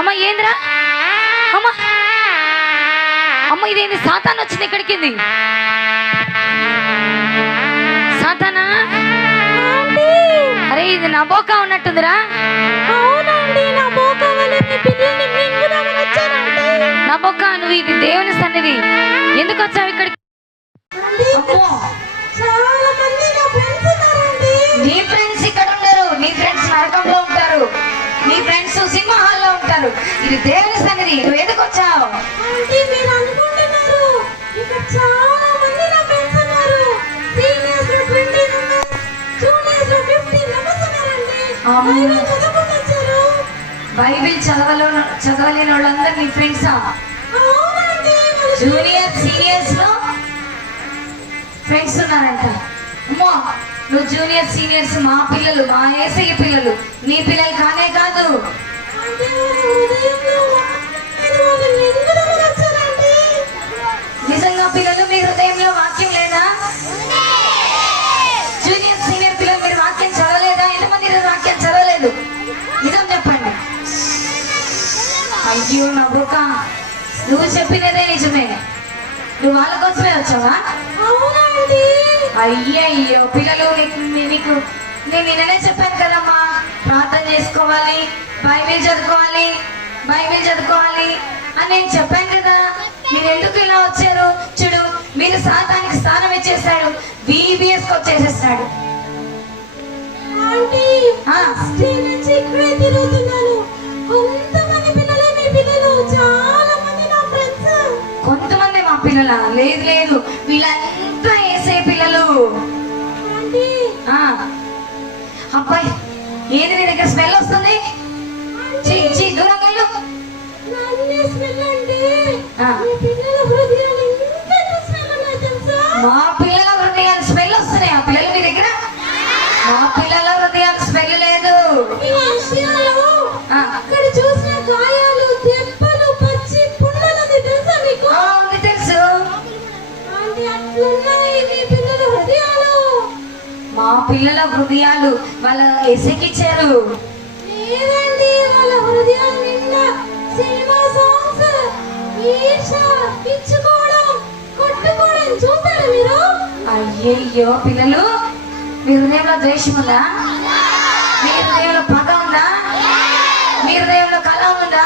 అమ్మ ఏంద్రా అమ్మ అమ్మ ఇదేంది సాతాన్ వచ్చింది ఇక్కడికి సాతానా అరే ఇది నా బోకా ఉన్నట్టుందిరా నా బొక్క నువ్వు ఇది దేవుని సన్నిధి ఎందుకు వచ్చావు ఇక్కడికి నీ ఫ్రెండ్స్ ఇక్కడ ఉండరు నీ ఫ్రెండ్స్ నరకంలో ఉంటారు నీ ఫ్రెండ్స్ సింహాల్లో ఉంటారు ఇది దేవుని సన్నిధి నువ్వు ఎందుకు వచ్చావు బైబిల్ చదవలేని వాళ్ళందరూ నీ ఫ్రెండ్సా జూనియర్ సీనియర్స్ లో ఫ్రెండ్స్ ఉన్నారంట అమ్మో నువ్వు జూనియర్ సీనియర్స్ మా పిల్లలు మా యేసయ్య పిల్లలు నీ పిల్లలు కానే కాదు నిజంగా పిల్లలు మీ హృదయంలో వాక్యం లేదా జూనియర్ సీనియర్ పిల్లలు మీరు వాక్యం చదవలేదా ఎంతమంది వాక్యం చదవలేదు నిజం చెప్పండి అయ్యో నా బొక్క నువ్వు చెప్పినదే నిజమే నువ్వు వాళ్ళ కోసమే వచ్చావా అయ్యయ్యో పిల్లలు నీకు నేను నిన్ననే చెప్పాను కదమ్మా ప్రార్థన చేసుకోవాలి బైబిల్ చదువుకోవాలి అని నేను చెప్పాను కదా మీరు ఎందుకు ఇలా వచ్చారు చూడు మీరు సాతానికి స్థానం ఇచ్చేసాడు VBS కి వచ్చేసేసాడు కొంతమంది మా పిల్లల లేదు లేదు వీళ్ళంతా వేసే పిల్లలు అబ్బాయి ఏది నీ దగ్గర స్మెల్ వస్తుంది దూరంగా మా పిల్లల హృదయాలు స్మెల్ వస్తున్నాయి ఆ పిల్లలు మీ దగ్గర మా పిల్లల హృదయాలు స్మెల్ లేదు తెలుసు మా పిల్లల హృదయాలు వాళ్ళ ఎసకిచ్చారు అయ్యయ్యో పిల్లలు మీ హృదయంలో ద్వేషం ఉందా మీ హృదయంలో పగ ఉందా మీ హృదయంలో కళ ఉందా